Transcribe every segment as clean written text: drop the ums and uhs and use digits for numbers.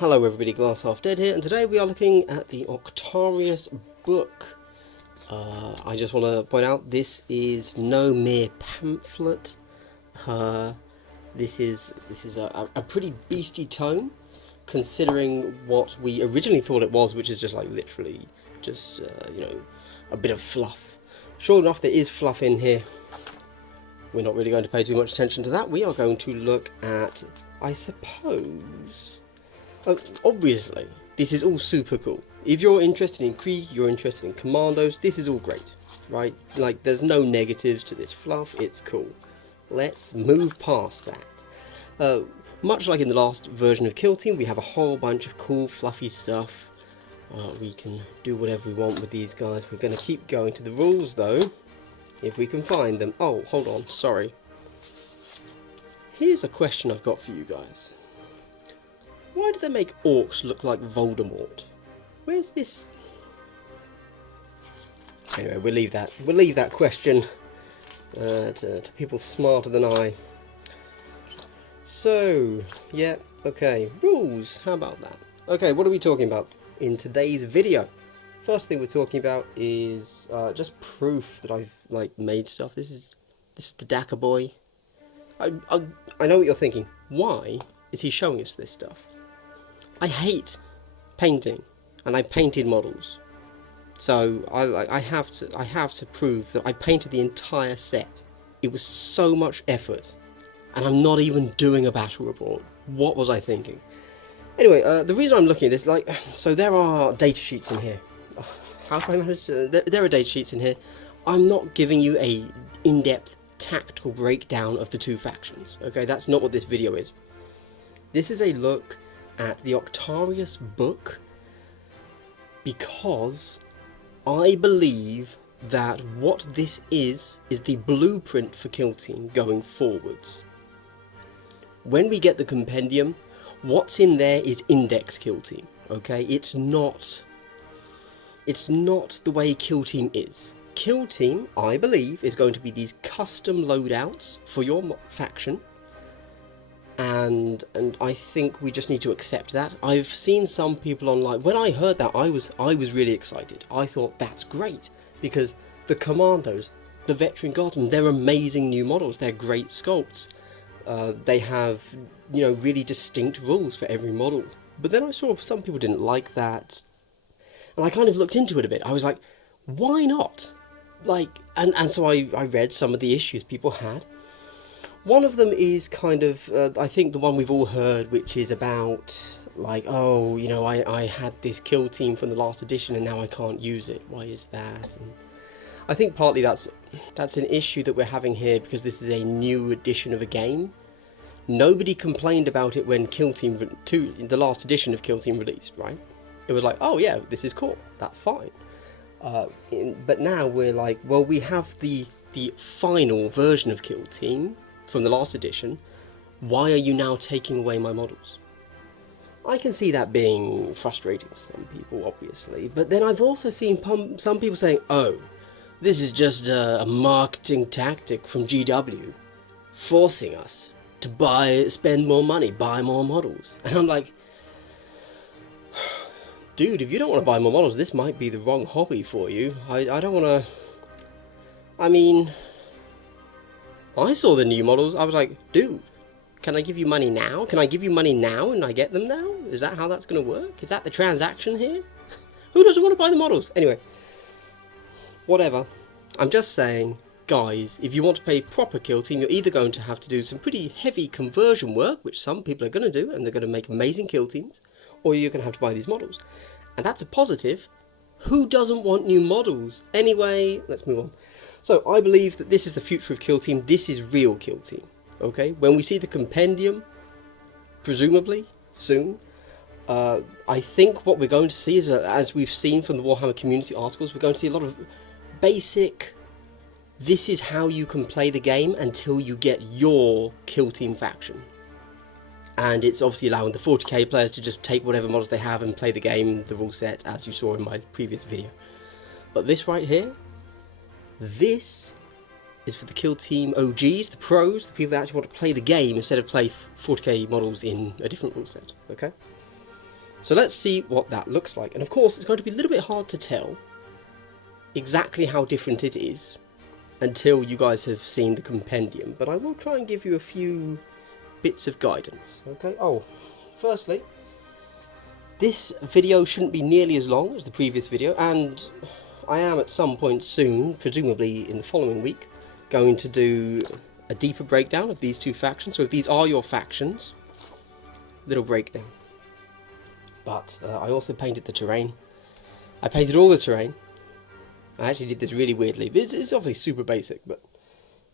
Hello everybody, Glass Half Dead here, and today we are looking at the Octarius book. I just want to point out, this is no mere pamphlet. This is a pretty beastly tome, considering what we originally thought it was, which is just like literally just, you know, a bit of fluff. Sure enough, there is fluff in here. We're not really going to pay too much attention to that. We are going to look at, I suppose... obviously, this is all super cool. If you're interested in Krieg, you're interested in Kommandos, this is all great, right? Like, there's no negatives to this fluff, it's cool. Let's move past that. Much like in the last version of Kill Team, we have a whole bunch of cool, fluffy stuff. We can do whatever we want with these guys. We're going to keep going to the rules, though, if we can find them. Oh, hold on, sorry. Here's a question I've got for you guys. Why do they make orcs look like Voldemort? Where's this? Anyway, we'll leave that question to people smarter than I. So, yeah, okay, rules. How about that? Okay, what are we talking about in today's video? First thing we're talking about is just proof that I've made stuff. This is the Daka boy. I know what you're thinking. Why is he showing us this stuff? I hate painting, and I painted models, so I have to prove that I painted the entire set. It was so much effort, and I'm not even doing a battle report. What was I thinking? Anyway, the reason I'm looking at this, so there are datasheets in here. How can I manage to? There are datasheets in here. I'm not giving you a in-depth tactical breakdown of the two factions. Okay, that's not what this video is. This is a look at the Octarius book, because I believe that what this is the blueprint for Kill Team going forwards. When we get the compendium, what's in there is index Kill Team. Okay, it's not the way Kill Team is. Kill Team, I believe, is going to be these custom loadouts for your faction. And I think we just need to accept that. I've seen some people online. When I heard that, I was really excited. I thought that's great, because the Kommandos, the veteran guardsmen, they're amazing new models. They're great sculpts. They have, you know, really distinct rules for every model. But then I saw some people didn't like that, and I kind of looked into it a bit. I was like, why not? And so I read some of the issues people had. One of them is kind of, I think the one we've all heard, which is about, oh, you know, I had this Kill Team from the last edition and now I can't use it. Why is that? And I think partly that's an issue that we're having here, because this is a new edition of a game. Nobody complained about it when Kill Team 2, the last edition of Kill Team released, right? It was like, oh yeah, this is cool, that's fine. But now we're like, well, we have the final version of Kill Team from the last edition. Why are you now taking away my models? I can see that being frustrating to some people, obviously, but then I've also seen some people saying, oh, this is just a marketing tactic from GW, forcing us to spend more money, buy more models. And I'm like, dude, if you don't want to buy more models, this might be the wrong hobby for you. I don't want to... I mean... I saw the new models, I was like, dude, can I give you money now? Can I give you money now and I get them now? Is that how that's going to work? Is that the transaction here? Who doesn't want to buy the models? Anyway, whatever. I'm just saying, guys, if you want to play proper Kill Team, you're either going to have to do some pretty heavy conversion work, which some people are going to do, and they're going to make amazing Kill Teams, or you're going to have to buy these models. And that's a positive. Who doesn't want new models? Anyway, let's move on. So I believe that this is the future of Kill Team. This is real Kill Team. Okay, when we see the compendium, presumably soon, I think what we're going to see is, as we've seen from the Warhammer community articles, we're going to see a lot of basic, this is how you can play the game until you get your Kill Team faction. And it's obviously allowing the 40k players to just take whatever models they have and play the game, the rule set, as you saw in my previous video. But this right here, this is for the Kill Team OGs, the pros, the people that actually want to play the game instead of play 40k models in a different rule set, okay? So let's see what that looks like. And of course, it's going to be a little bit hard to tell exactly how different it is until you guys have seen the compendium, but I will try and give you a few bits of guidance. Okay, firstly, this video shouldn't be nearly as long as the previous video, and I am at some point soon, presumably in the following week, going to do a deeper breakdown of these two factions. So if these are your factions, little breakdown. But I also painted the terrain. I painted all the terrain. I actually did this really weirdly, but it's obviously super basic, but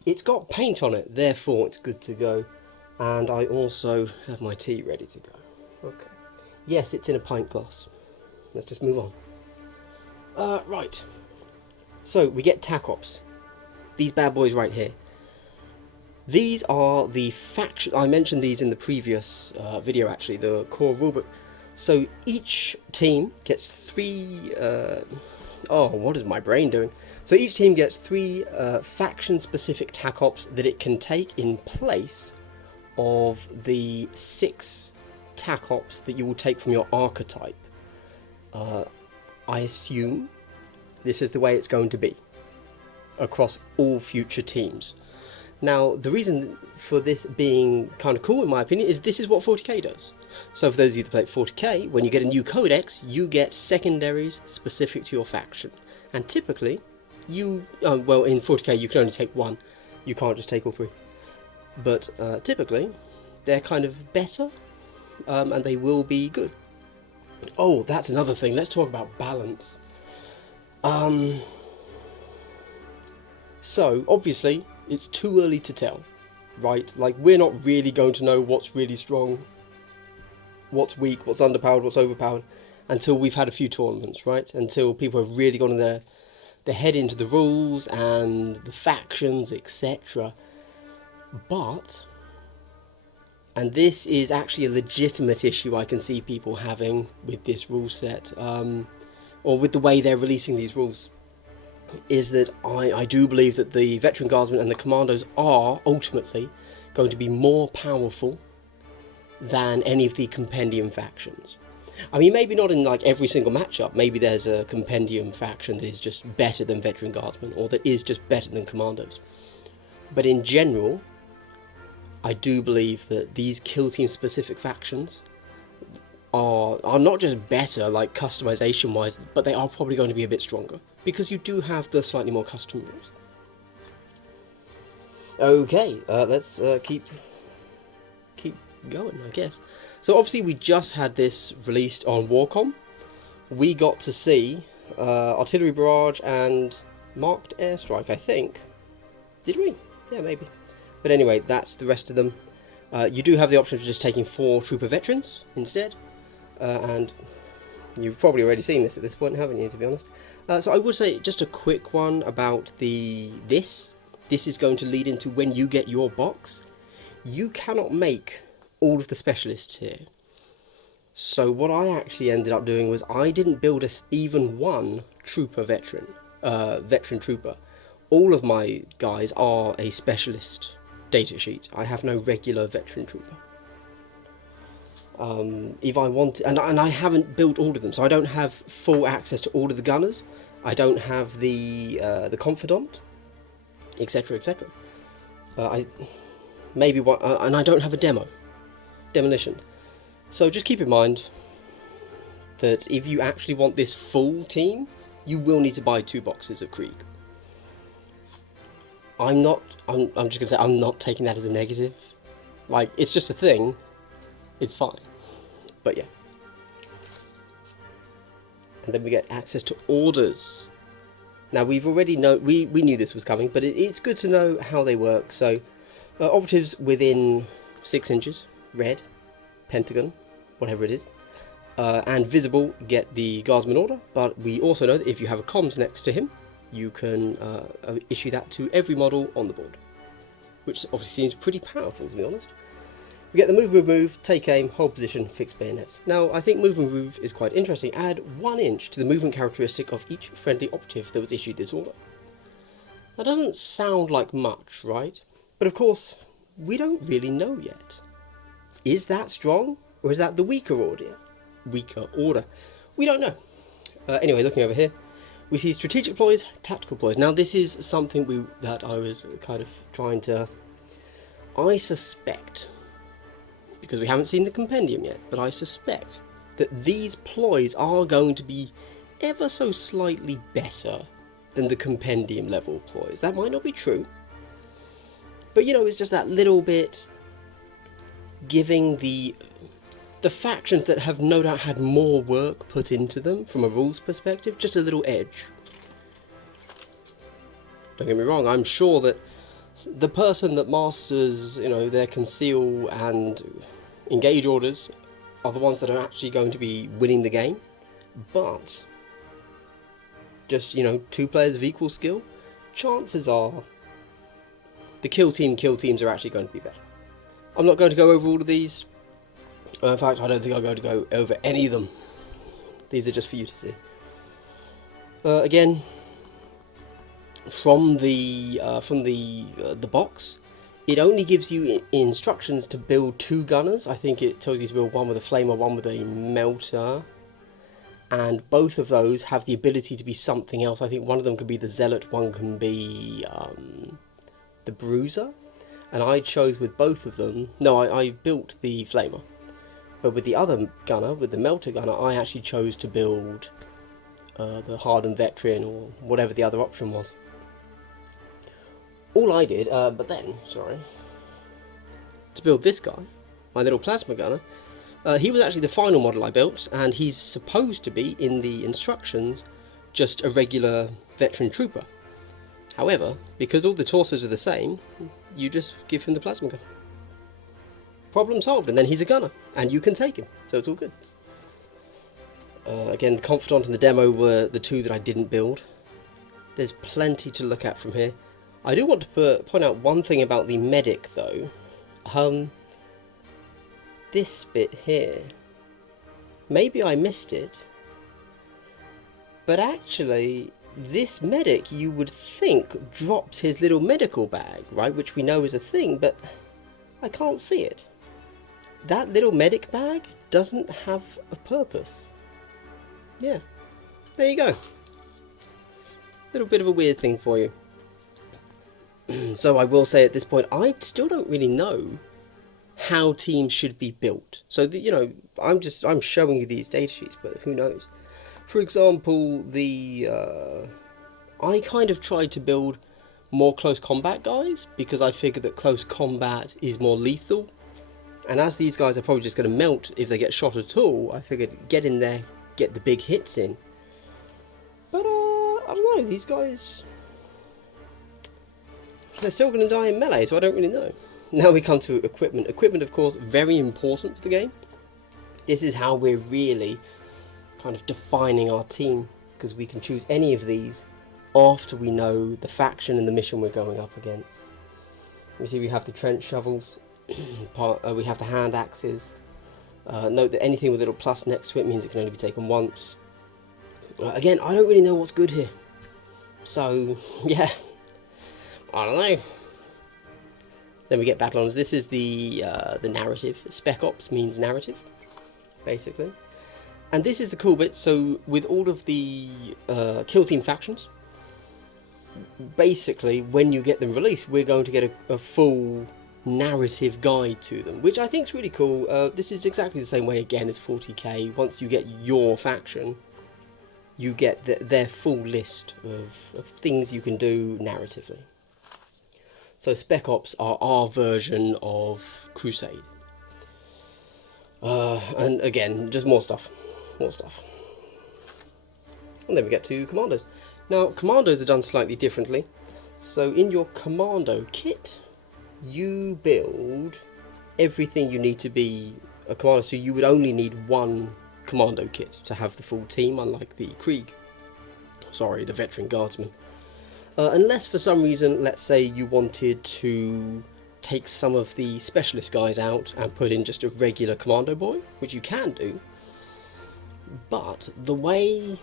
it's got paint on it, therefore it's good to go. And I also have my tea ready to go. Okay. Yes, it's in a pint glass. Let's just move on. Right. So we get TAC Ops. These bad boys right here. These are the faction. I mentioned these in the previous video, actually, the core rulebook. So each team gets 3. What is my brain doing? So each team gets 3 faction-specific TAC Ops that it can take in place of the 6 TAC Ops that you will take from your archetype. I assume this is the way it's going to be across all future teams. Now, the reason for this being kind of cool, in my opinion, is this is what 40k does. So for those of you that play 40k, when you get a new codex, you get secondaries specific to your faction. And typically, in 40k you can only take 1. You can't just take all 3. But typically, they're kind of better, and they will be good. Oh, that's another thing. Let's talk about balance. So, obviously, it's too early to tell, right? Like, we're not really going to know what's really strong, what's weak, what's underpowered, what's overpowered, until we've had a few tournaments, right? Until people have really gotten their head into the rules and the factions, etc. But, and this is actually a legitimate issue I can see people having with this rule set, or with the way they're releasing these rules, is that I do believe that the Veteran Guardsmen and the Commandos are ultimately going to be more powerful than any of the Compendium factions. I mean, maybe not in like every single matchup. Maybe there's a Compendium faction that is just better than Veteran Guardsmen, or that is just better than Commandos. But in general, I do believe that these Kill Team specific factions are not just better, like customization wise, but they are probably going to be a bit stronger, because you do have the slightly more custom rules. Okay, let's keep going, I guess. So obviously we just had this released on Warcom. We got to see artillery barrage and marked airstrike, I think. Did we? Yeah, maybe. But anyway, that's the rest of them. You do have the option of just taking 4 trooper veterans instead, and you've probably already seen this at this point, haven't you, to be honest? So I would say just a quick one about this. This is going to lead into when you get your box. You cannot make all of the specialists here. So what I actually ended up doing was I didn't build even one trooper veteran trooper. All of my guys are a specialist datasheet. I have no regular veteran trooper. If I want, and I haven't built all of them, so I don't have full access to all of the gunners. I don't have the confidant, etc., etc. And I don't have a demolition. So just keep in mind that if you actually want this full team, you will need to buy 2 boxes of Krieg. I'm just going to say I'm not taking that as a negative. Like, it's just a thing. It's fine. But yeah. And then we get access to orders. Now we've already we knew this was coming, but it's good to know how they work. So operatives within 6 inches, red, pentagon, whatever it is, and visible get the Guardsman order. But we also know that if you have a comms next to him, you can issue that to every model on the board, which obviously seems pretty powerful, to be honest. We get the move, take aim, hold position, fix bayonets. Now, I think move is quite interesting. Add 1 inch to the movement characteristic of each friendly operative that was issued this order. That doesn't sound like much, right? But of course, we don't really know yet. Is that strong, or is that the weaker order? weaker order. We don't know. Anyway, looking over here, we see strategic ploys, tactical ploys. Now this is something that I was kind of trying to... I suspect, because we haven't seen the compendium yet, but I suspect that these ploys are going to be ever so slightly better than the compendium level ploys. That might not be true, but you know, it's just that little bit giving the factions that have no doubt had more work put into them from a rules perspective, just a little edge. Don't get me wrong, I'm sure that the person that masters, you know, their conceal and engage orders are the ones that are actually going to be winning the game, but just, you know, 2 players of equal skill, chances are the kill teams are actually going to be better. I'm not going to go over all of these. In fact, I don't think I'm going to go over any of them. These are just for you to see. Again, from the box, it only gives you instructions to build 2 gunners. I think it tells you to build one with a flamer, one with a melter, and both of those have the ability to be something else. I think one of them could be the zealot, one can be the bruiser, and I chose with both of them. No, I built the flamer. But with the other gunner, with the melter gunner, I actually chose to build the hardened veteran or whatever the other option was. All I did, but then, sorry, to build this guy, my little plasma gunner, he was actually the final model I built, and he's supposed to be, in the instructions, just a regular veteran trooper. However, because all the torsos are the same, you just give him the plasma gun. Problem solved, and then he's a gunner, and you can take him, so it's all good. Again, the Confidant and the Demo were the 2 that I didn't build. There's plenty to look at from here. I do want to point out one thing about the medic, though. This bit here, maybe I missed it, but actually, this medic, you would think, drops his little medical bag, right, which we know is a thing, but I can't see it. That little medic bag doesn't have a purpose. Yeah, there you go. Little bit of a weird thing for you. So I will say at this point, I still don't really know how teams should be built. So you know, I'm showing you these datasheets, but who knows? For example, I kind of tried to build more close combat guys because I figured that close combat is more lethal. And as these guys are probably just going to melt if they get shot at all, I figured get in there, get the big hits in. But I don't know, these guys, they're still going to die in melee, so I don't really know. Now we come to equipment. Equipment, of course, very important for the game. This is how we're really kind of defining our team, because we can choose any of these after we know the faction and the mission we're going up against. You see we have the trench shovels. We have the hand axes. Note that anything with a little plus next to it means it can only be taken once. Again, I don't really know what's good here, so yeah, I don't know. Then we get battle honors. This is the narrative. Spec Ops means narrative, basically, and this is the cool bit. So with all of the Kill Team factions, basically when you get them released, we're going to get a full narrative guide to them, which I think is really cool. This is exactly the same way again as 40k. Once you get your faction, you get their full list of things you can do narratively. So Spec Ops are our version of Crusade. And again, just more stuff. And then we get to Commandos. Now, Commandos are done slightly differently. So in your Commando kit, you build everything you need to be a Commando. So you would only need one Commando kit to have the full team, unlike the Krieg. Sorry, the Veteran Guardsman. Unless for some reason, let's say you wanted to take some of the specialist guys out and put in just a regular Commando boy, which you can do. But the way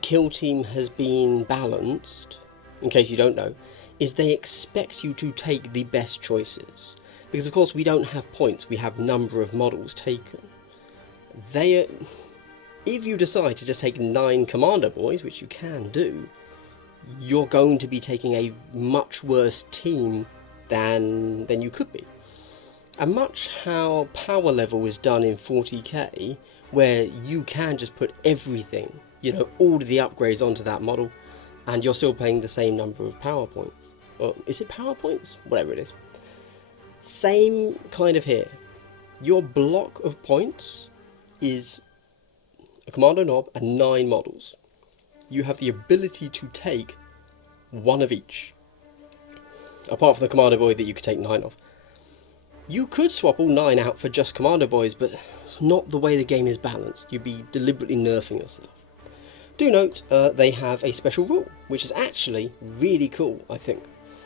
Kill Team has been balanced, in case you don't know, is they expect you to take the best choices. Because of course we don't have points, we have number of models taken. They, if you decide to just take 9 Commando boys, which you can do, you're going to be taking a much worse team than you could be. And much how power level is done in 40k, where you can just put everything, you know, all of the upgrades onto that model, and you're still paying the same number of power points. Or is it power points? Whatever it is. Same kind of here. Your block of points is a commando knob and 9 models. You have the ability to take 1 of each. Apart from the commando boy that you could take 9 of. You could swap all 9 out for just commando boys, but it's not the way the game is balanced. You'd be deliberately nerfing yourself. Do note, they have a special rule, which is actually really cool, I think.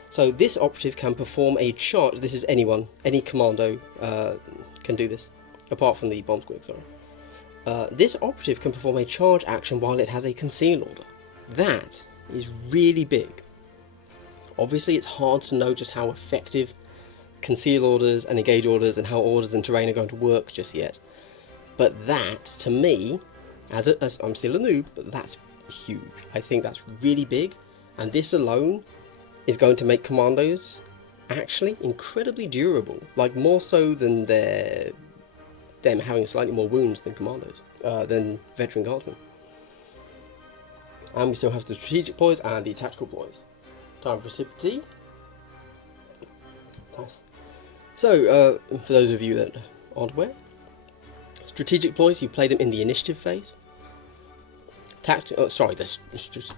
So this operative can perform a charge. This is anyone, any commando can do this, apart from the bomb squig, sorry. This operative can perform a charge action while it has a conceal order. That is really big. Obviously it's hard to know just how effective conceal orders and engage orders and how orders and terrain are going to work just yet. But that, to me, as I'm still a noob, but that's huge. I think that's really big, and this alone is going to make commandos actually incredibly durable, like more so than them having slightly more wounds than commandos, than veteran guardsmen. And we still have the strategic ploys and the tactical ploys. Time for reciprocity. Nice. So, for those of you that aren't aware, strategic ploys, you play them in the initiative phase. The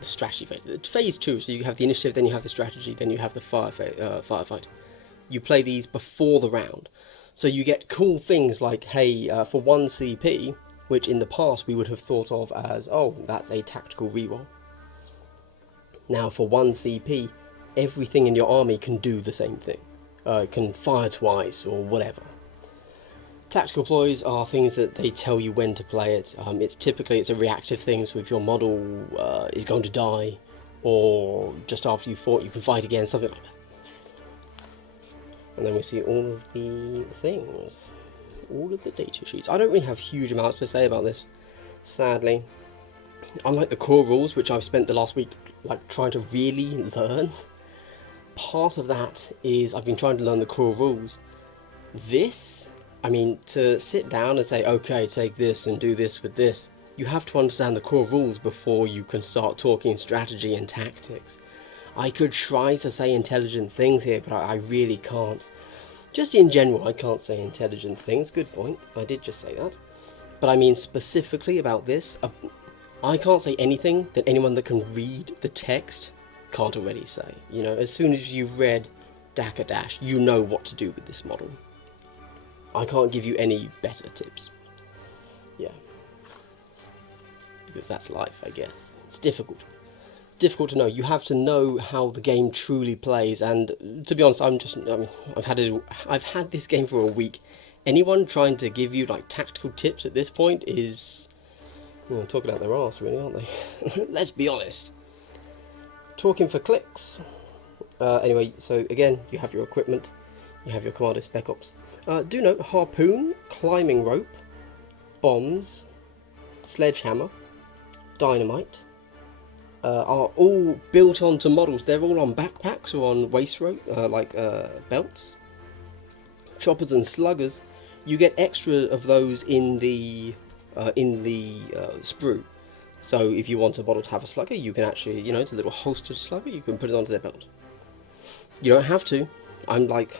strategy phase. Phase 2, so you have the initiative, then you have the strategy, then you have the firefight. You play these before the round. So you get cool things like, hey, for 1 CP, which in the past we would have thought of as, oh, that's a tactical reroll. Now for 1 CP, everything in your army can do the same thing. Can fire twice or whatever. Tactical ploys are things that they tell you when to play it. It's a reactive thing, so if your model is going to die, or just after you fought you can fight again, something like that. And then we see all of the things, all of the data sheets. I don't really have huge amounts to say about this, sadly. Unlike the core rules, which I've spent the last week like trying to really learn, part of that is I've been trying to learn the core rules. This, I mean, to sit down and say, okay, take this and do this with this, you have to understand the core rules before you can start talking strategy and tactics. I could try to say intelligent things here, but I really can't. Just in general, I can't say intelligent things. Good point. I did just say that. But I mean specifically about this, I can't say anything that anyone that can read the text can't already say. You know, as soon as you've read Daka Dash, you know what to do with this model. I can't give you any better tips. Yeah. Because that's life, I guess. It's difficult. It's difficult to know. You have to know how the game truly plays, and to be honest, I've had this game for a week. Anyone trying to give you like tactical tips at this point is, you know, talking out their arse, really, aren't they? Let's be honest. Talking for clicks. Anyway, so again, you have your equipment, you have your Commando Spec Ops. Do note, harpoon, climbing rope, bombs, sledgehammer, dynamite are all built onto models. They're all on backpacks or on waist rope, belts. Choppers and sluggers, you get extra of those in the sprue. So if you want a model to have a slugger, you can actually, you know, it's a little holstered slugger, you can put it onto their belt. You don't have to. I'm like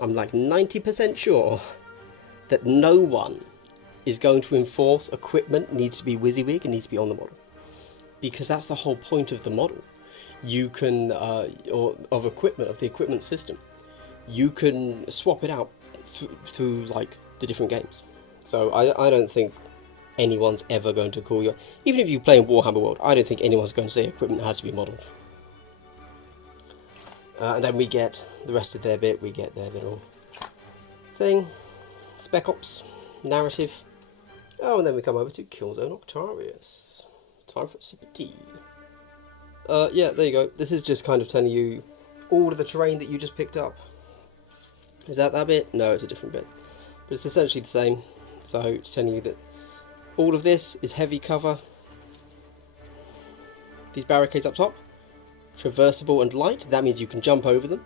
90% sure that no one is going to enforce equipment needs to be WYSIWYG and needs to be on the model, because that's the whole point of the model. You can of the equipment system, you can swap it out through like the different games. So I don't think anyone's ever going to call you, even if you play in Warhammer World, I don't think anyone's going to say equipment has to be modelled. And then we get the rest of their bit, we get their little thing, Spec Ops, narrative. Oh, and then we come over to Killzone Octarius. Time for a sip of tea. Yeah, there you go. This is just kind of telling you all of the terrain that you just picked up. Is that bit? No, it's a different bit. But it's essentially the same. So it's telling you that all of this is heavy cover. These barricades up top, traversable and light. That means you can jump over them.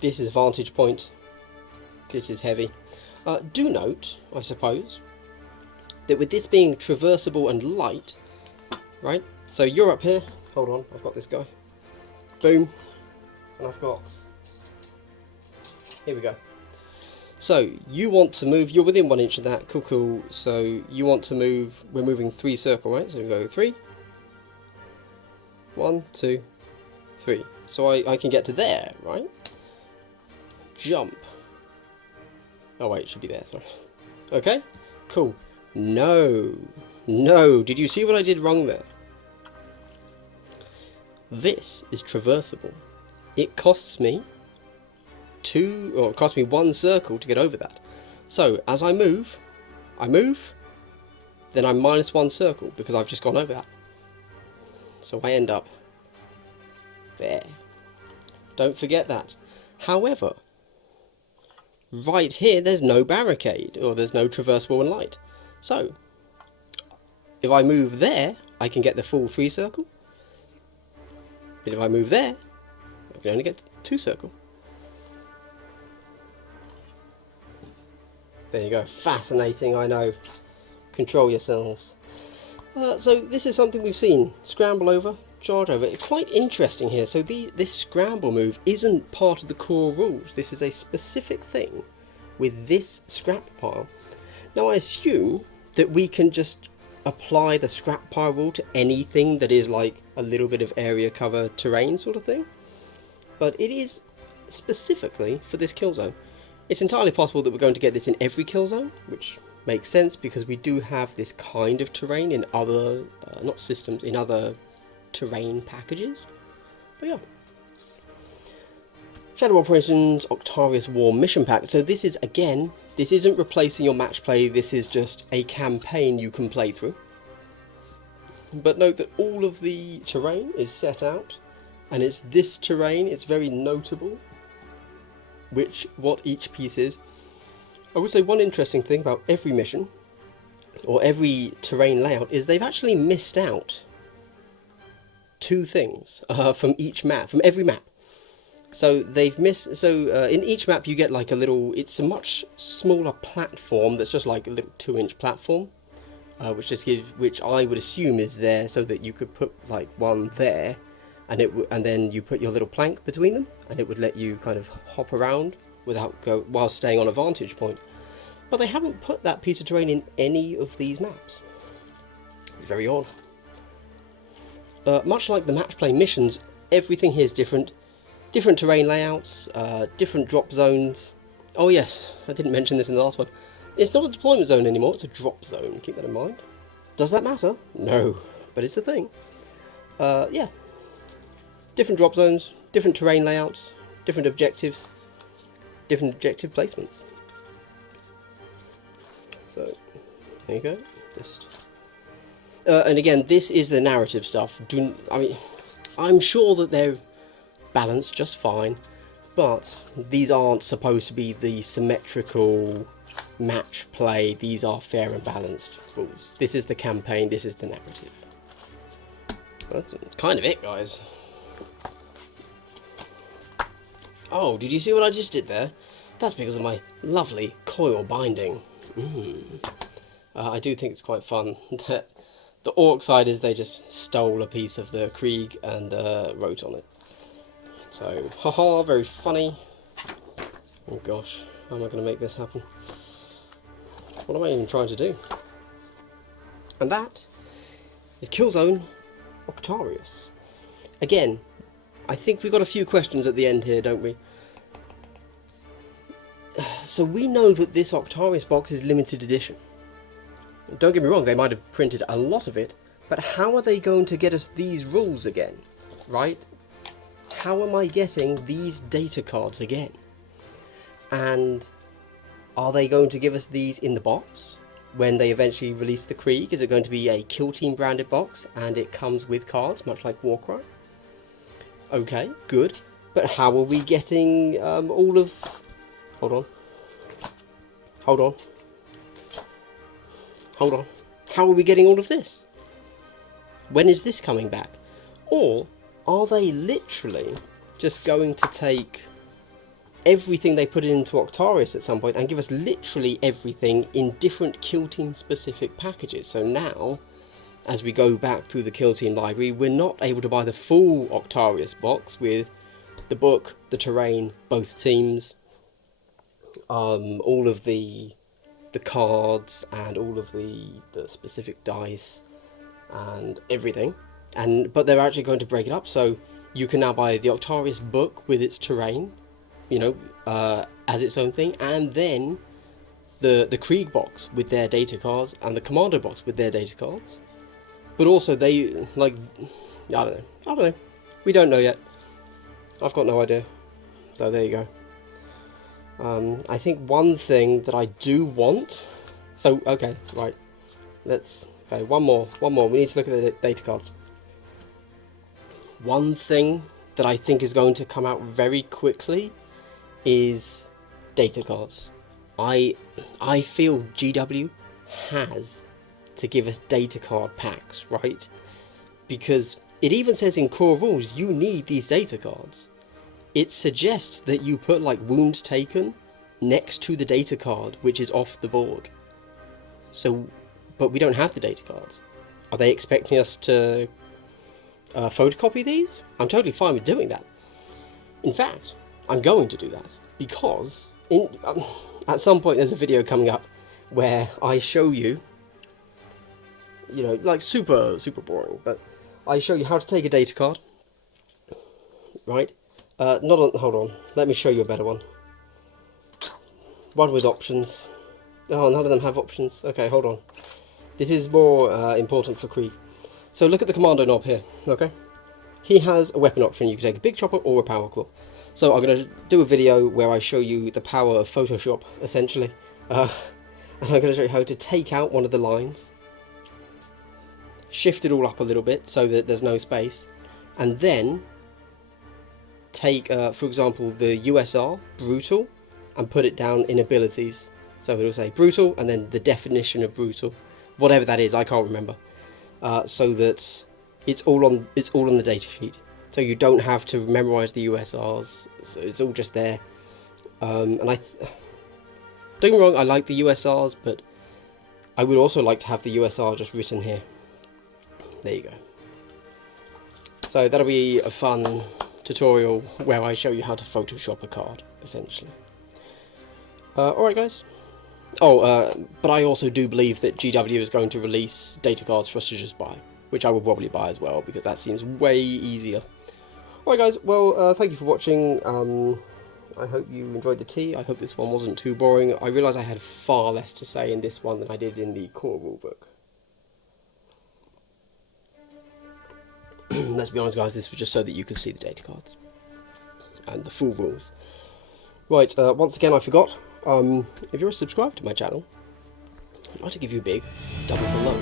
This is vantage point. This is heavy. Do note, I suppose, that with this being traversable and light, right? So you're up here. Hold on, I've got this guy. Boom. And I've got... Here we go. So you want to move, you're within 1 inch of that, cool. So you want to move, we're moving 3 circle, right? So we go 3. 1, 2, 3. So I can get to there, right? Jump. Oh wait, it should be there, sorry. Okay, cool. No, did you see what I did wrong there? This is traversable. It costs me 1 circle to get over that. So as I move, then I'm minus 1 circle because I've just gone over that. So I end up there. Don't forget that. However, right here there's no barricade, or there's no traversable and light. So if I move there, I can get the full 3 circle. But if I move there, I can only get 2 circle. There you go. Fascinating, I know. Control yourselves. So this is something we've seen. Scramble over, charge over. It's quite interesting here. So this scramble move isn't part of the core rules. This is a specific thing with this scrap pile. Now I assume that we can just apply the scrap pile rule to anything that is like a little bit of area cover terrain sort of thing. But it is specifically for this kill zone. It's entirely possible that we're going to get this in every kill zone, which makes sense because we do have this kind of terrain in other, not systems, in other terrain packages. But yeah. Shadow Operations Octarius War Mission Pack. So this is, again, this isn't replacing your match play, this is just a campaign you can play through. But note that all of the terrain is set out, and it's this terrain, it's very notable what each piece is. I would say one interesting thing about every mission, or every terrain layout, is they've actually missed out 2 things from each map, from every map. So they've missed, in each map you get like a little, it's a much smaller platform that's just like a little 2-inch platform, which I would assume is there so that you could put like one there, and then you put your little plank between them, and it would let you kind of hop around while staying on a vantage point. But they haven't put that piece of terrain in any of these maps. Very odd. Much like the match play missions, everything here is different. Different terrain layouts, different drop zones. Oh yes, I didn't mention this in the last one. It's not a deployment zone anymore, it's a drop zone. Keep that in mind. Does that matter? No, but it's a thing. Yeah. Different drop zones, different terrain layouts, different objectives, different objective placements. So, there you go. And again, this is the narrative stuff. I'm sure that they're balanced just fine, but these aren't supposed to be the symmetrical match play. These are fair and balanced rules. This is the campaign, this is the narrative. That's kind of it, guys. Oh, did you see what I just did there? That's because of my lovely coil binding. I do think it's quite fun that the orc side is they just stole a piece of the Krieg and wrote on it. So, haha, very funny. Oh gosh, how am I going to make this happen? What am I even trying to do? And that is Killzone Octarius. Again, I think we've got a few questions at the end here, don't we? So we know that this Octarius box is limited edition. Don't get me wrong, they might have printed a lot of it, but how are they going to get us these rules again, right? How am I getting these data cards again? And are they going to give us these in the box when they eventually release the Krieg? Is it going to be a Kill Team branded box and it comes with cards, much like Warcry? Okay, good. But how are we getting all of... Hold on. Hold on. Hold on. How are we getting all of this? When is this coming back? Or are they literally just going to take everything they put into Octarius at some point and give us literally everything in different Kill Team specific packages? So now, as we go back through the Kill Team library, we're not able to buy the full Octarius box with the book, the terrain, both teams, all of the cards and all of the specific dice and everything. But they're actually going to break it up, so you can now buy the Octarius book with its terrain, you know, as its own thing, and then the Krieg box with their data cards and the Commando box with their data cards. But also they, like, I don't know. We don't know yet. I've got no idea. So there you go. I think one thing that I do want... So, okay, right. Okay, one more. We need to look at the data cards. One thing that I think is going to come out very quickly is data cards. I feel GW has to give us data card packs, right? Because it even says in core rules you need these data cards. It suggests that you put like wounds taken next to the data card, which is off the board. So, but we don't have the data cards. Are they expecting us to photocopy these? I'm totally fine with doing that. In fact, I'm going to do that because at some point there's a video coming up where I show you, you know, like super boring, but I show you how to take a data card, right? Hold on, let me show you a better one. One with options. Oh, none of them have options. Okay, hold on. This is more important for Krieg. So look at the Commando knob here, okay? He has a weapon option. You can take a big chopper or a power claw. So I'm going to do a video where I show you the power of Photoshop, essentially. And I'm going to show you how to take out one of the lines, shift it all up a little bit so that there's no space, and then take, for example, the USR, brutal, and put it down in abilities. So it'll say brutal, and then the definition of brutal, whatever that is, I can't remember. So that it's all on the data sheet. So you don't have to memorize the USRs. So it's all just there. And don't get me wrong, I like the USRs, but I would also like to have the USR just written here. There you go. So that'll be a fun tutorial where I show you how to Photoshop a card, essentially. Alright guys. But I also do believe that GW is going to release data cards for us to just buy, which I will probably buy as well, because that seems way easier. Alright guys, well, thank you for watching. I hope you enjoyed the tea. I hope this one wasn't too boring. I realise I had far less to say in this one than I did in the core rulebook. Let's be honest guys, this was just so that you could see the data cards and the full rules. Right, once again I forgot, if you're a subscriber to my channel, I'd like to give you a big double below.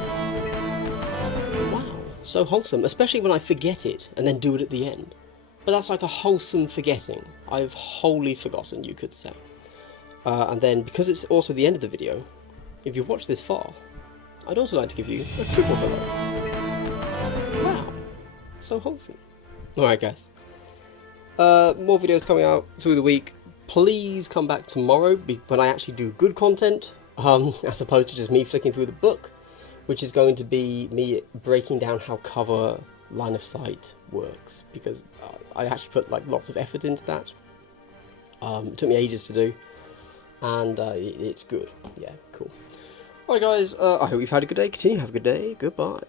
Wow, so wholesome, especially when I forget it and then do it at the end. But that's like a wholesome forgetting. I've wholly forgotten, you could say. And then, because it's also the end of the video, if you've watched this far, I'd also like to give you a triple below. Wow, so wholesome. Alright guys, more videos coming out through the week. Please come back tomorrow when I actually do good content, as opposed to just me flicking through the book, which is going to be me breaking down how cover line of sight works, because I actually put like lots of effort into that. It took me ages to do, and it's good. Yeah, cool. Alright guys, I hope you've had a good day. Continue to have a good day. Goodbye.